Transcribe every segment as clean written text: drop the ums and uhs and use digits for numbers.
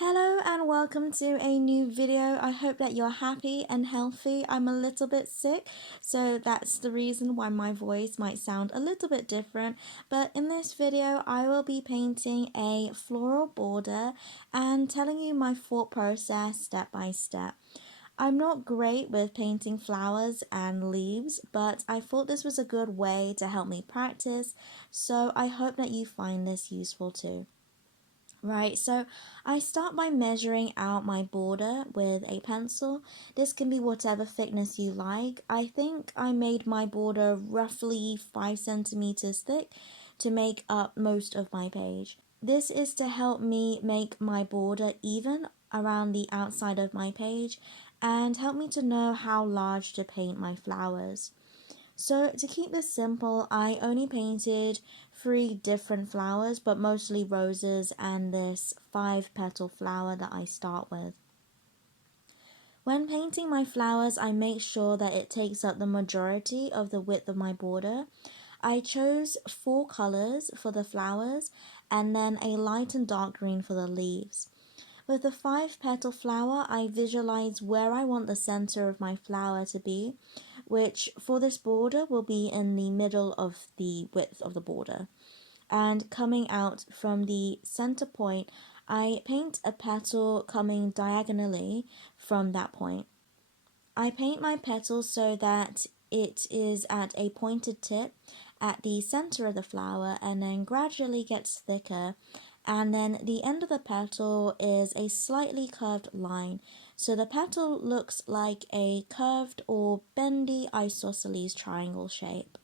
Hello and welcome to a new video. I hope that you're happy and healthy. I'm a little bit sick, so that's the reason why my voice might sound a little bit different. But in this video, I will be painting a floral border and telling you my thought process step by step. I'm not great with painting flowers and leaves, but I thought this was a good way to help me practice, so I hope that you find this useful too. Right, so I start by measuring out my border with a pencil. This can be whatever thickness you like. I think I made my border roughly 5 centimeters thick to make up most of my page. This is to help me make my border even around the outside of my page and help me to know how large to paint my flowers. So to keep this simple, I only painted 3 different flowers, but mostly roses and this 5-petal flower that I start with. When painting my flowers, I make sure that it takes up the majority of the width of my border. I chose 4 colors for the flowers and then a light and dark green for the leaves. With the 5-petal flower, I visualize where I want the center of my flower to be, which for this border will be in the middle of the width of the border. And coming out from the center point, I paint a petal coming diagonally from that point. I paint my petal so that it is at a pointed tip at the center of the flower and then gradually gets thicker, and then the end of the petal is a slightly curved line, so the petal looks like a curved or bendy isosceles triangle shape.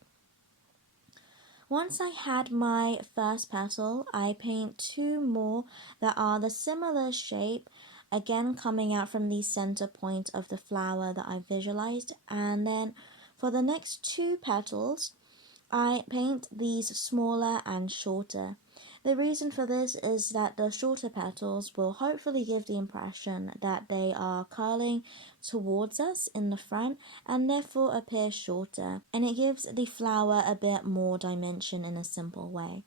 Once I had my first petal, I paint 2 more that are the similar shape, again coming out from the center point of the flower that I visualized, and then for the next 2 petals, I paint these smaller and shorter. The reason for this is that the shorter petals will hopefully give the impression that they are curling towards us in the front and therefore appear shorter, and it gives the flower a bit more dimension in a simple way.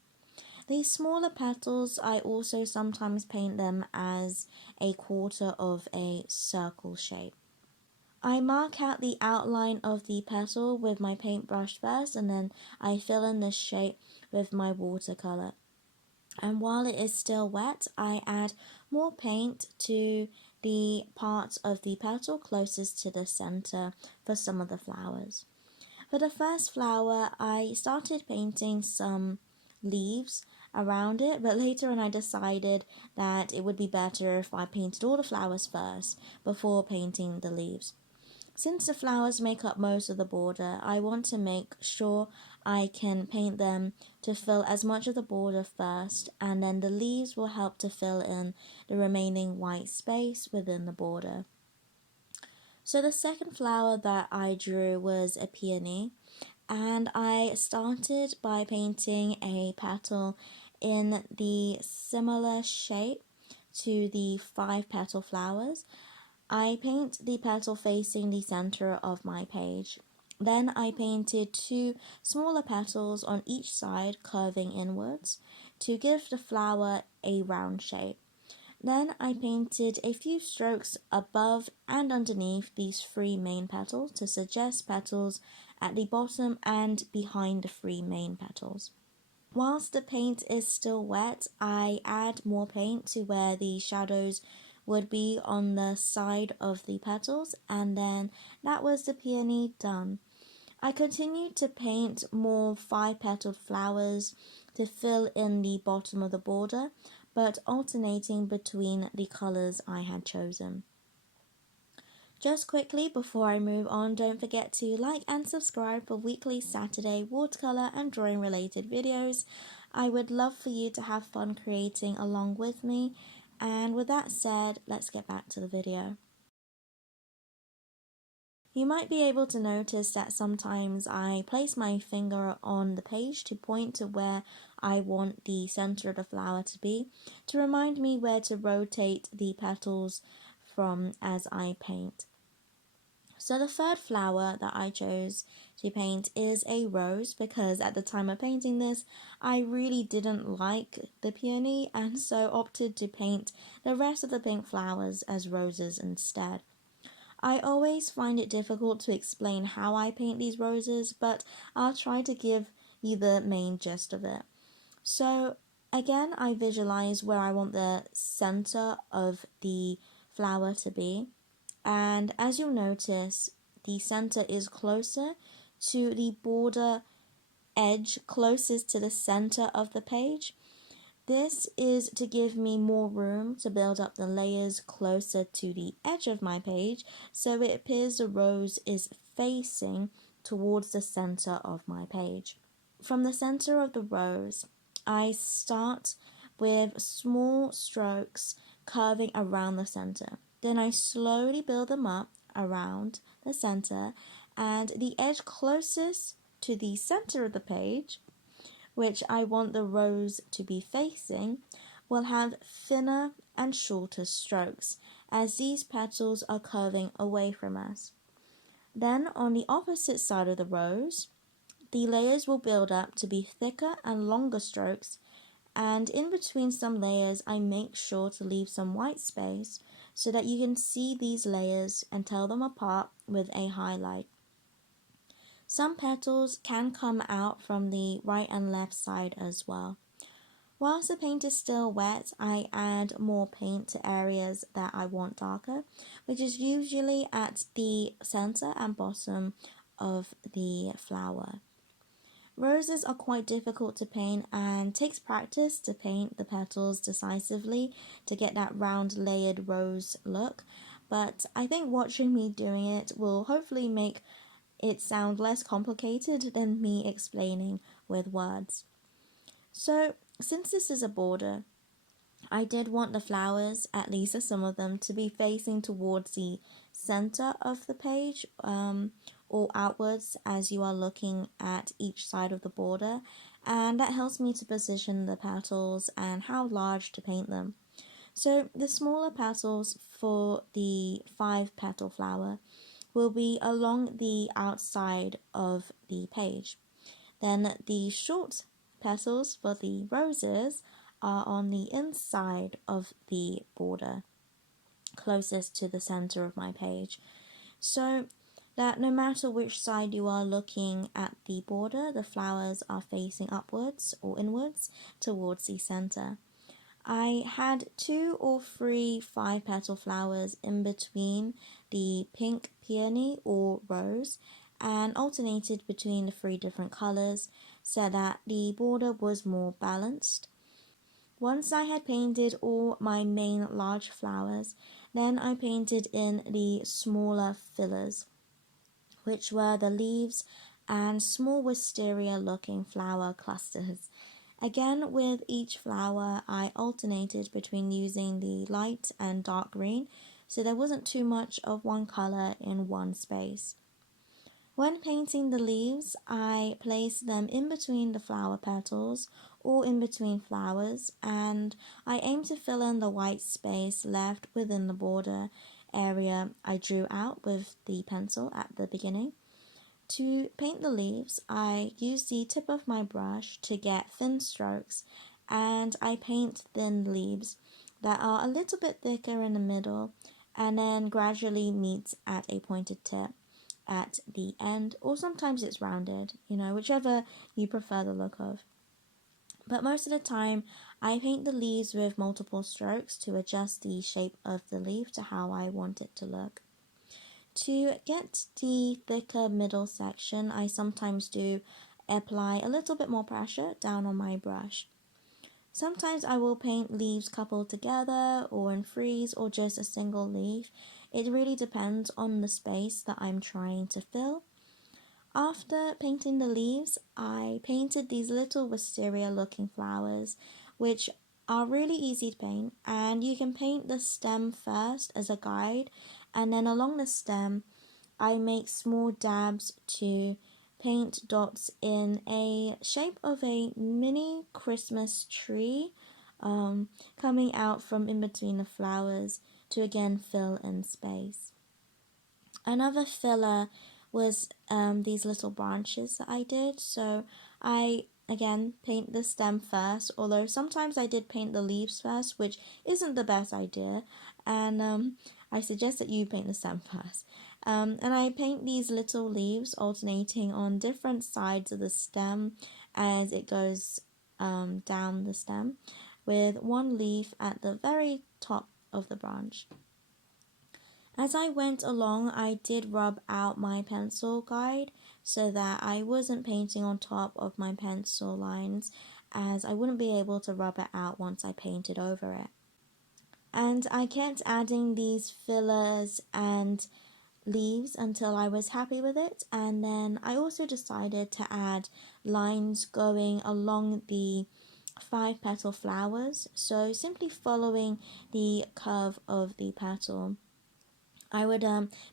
These smaller petals, I also sometimes paint them as a quarter of a circle shape. I mark out the outline of the petal with my paintbrush first, and then I fill in this shape with my watercolor. And while it is still wet, I add more paint to the part of the petal closest to the center for some of the flowers. For the first flower, I started painting some leaves around it, but later on I decided that it would be better if I painted all the flowers first before painting the leaves. Since the flowers make up most of the border, I want to make sure I can paint them to fill as much of the border first, and then the leaves will help to fill in the remaining white space within the border. So the second flower that I drew was a peony, and I started by painting a petal in the similar shape to the 5-petal flowers. I paint the petal facing the center of my page. Then I painted 2 smaller petals on each side curving inwards to give the flower a round shape. Then I painted a few strokes above and underneath these 3 main petals to suggest petals at the bottom and behind the 3 main petals. Whilst the paint is still wet, I add more paint to where the shadows would be on the side of the petals, and then that was the peony done. I continued to paint more 5-petaled flowers to fill in the bottom of the border, but alternating between the colors I had chosen. Just quickly before I move on, don't forget to like and subscribe for weekly Saturday watercolor and drawing related videos. I would love for you to have fun creating along with me. And with that said, let's get back to the video. You might be able to notice that sometimes I place my finger on the page to point to where I want the center of the flower to be, to remind me where to rotate the petals from as I paint. So the third flower that I chose to paint is a rose, because at the time of painting this, I really didn't like the peony and so opted to paint the rest of the pink flowers as roses instead. I always find it difficult to explain how I paint these roses, but I'll try to give you the main gist of it. So again, I visualize where I want the center of the flower to be. And as you'll notice, the center is closer to the border edge closest to the center of the page. This is to give me more room to build up the layers closer to the edge of my page, so it appears the rose is facing towards the center of my page. From the center of the rose, I start with small strokes curving around the center. Then I slowly build them up around the center, and the edge closest to the center of the page, which I want the rose to be facing, will have thinner and shorter strokes, as these petals are curving away from us. Then on the opposite side of the rose, the layers will build up to be thicker and longer strokes, and in between some layers I make sure to leave some white space so that you can see these layers and tell them apart with a highlight. Some petals can come out from the right and left side as well. Whilst the paint is still wet, I add more paint to areas that I want darker, which is usually at the center and bottom of the flower. Roses are quite difficult to paint and takes practice to paint the petals decisively to get that round layered rose look, but I think watching me doing it will hopefully make it sound less complicated than me explaining with words. So since this is a border, I did want the flowers, at least some of them, to be facing towards the center of the page, or outwards as you are looking at each side of the border, and that helps me to position the petals and how large to paint them. So the smaller petals for the 5-petal flower will be along the outside of the page. Then the short petals for the roses are on the inside of the border, closest to the center of my page. So that no matter which side you are looking at the border, the flowers are facing upwards or inwards towards the center. I had 2 or 3 5-petal flowers in between the pink peony or rose, and alternated between the 3 different colors so that the border was more balanced. Once I had painted all my main large flowers, then I painted in the smaller fillers, which were the leaves and small wisteria looking flower clusters. Again, with each flower, I alternated between using the light and dark green, so there wasn't too much of one color in one space. When painting the leaves, I placed them in between the flower petals or in between flowers, and I aimed to fill in the white space left within the border area I drew out with the pencil at the beginning. To paint the leaves, I use the tip of my brush to get thin strokes, and I paint thin leaves that are a little bit thicker in the middle and then gradually meet at a pointed tip at the end, or sometimes it's rounded, whichever you prefer the look of. But most of the time, I paint the leaves with multiple strokes to adjust the shape of the leaf to how I want it to look. To get the thicker middle section, I sometimes do apply a little bit more pressure down on my brush. Sometimes I will paint leaves coupled together or in threes or just a single leaf. It really depends on the space that I'm trying to fill. After painting the leaves, I painted these little wisteria looking flowers, which are really easy to paint, and you can paint the stem first as a guide, and then along the stem I make small dabs to paint dots in a shape of a mini Christmas tree coming out from in between the flowers to again fill in space. Another filler was these little branches that I did. So I again paint the stem first, although sometimes I did paint the leaves first, which isn't the best idea, and I suggest that you paint the stem first. And I paint these little leaves alternating on different sides of the stem as it goes down the stem, with one leaf at the very top of the branch. As I went along, I did rub out my pencil guide so that I wasn't painting on top of my pencil lines, as I wouldn't be able to rub it out once I painted over it. And I kept adding these fillers and leaves until I was happy with it, and then I also decided to add lines going along the 5-petal flowers, so simply following the curve of the petal. I would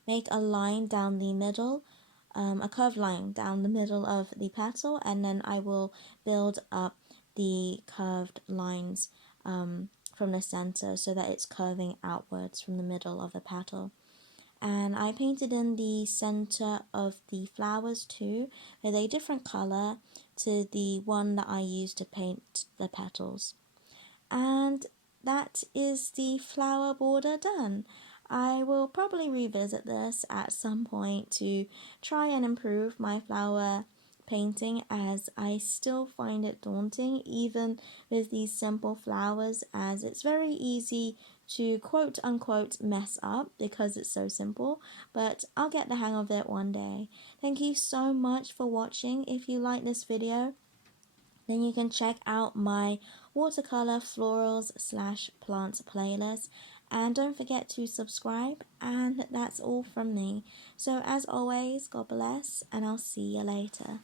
make a line down the middle, a curved line down the middle of the petal, and then I will build up the curved lines from the center so that it's curving outwards from the middle of the petal. And I painted in the center of the flowers too, with a different color to the one that I used to paint the petals. And that is the flower border done. I will probably revisit this at some point to try and improve my flower painting, as I still find it daunting even with these simple flowers, as it's very easy to quote unquote mess up because it's so simple, but I'll get the hang of it one day. Thank you so much for watching. If you like this video, then you can check out my watercolor florals / plants playlist, and don't forget to subscribe. And that's all from me. So as always, God bless, and I'll see you later.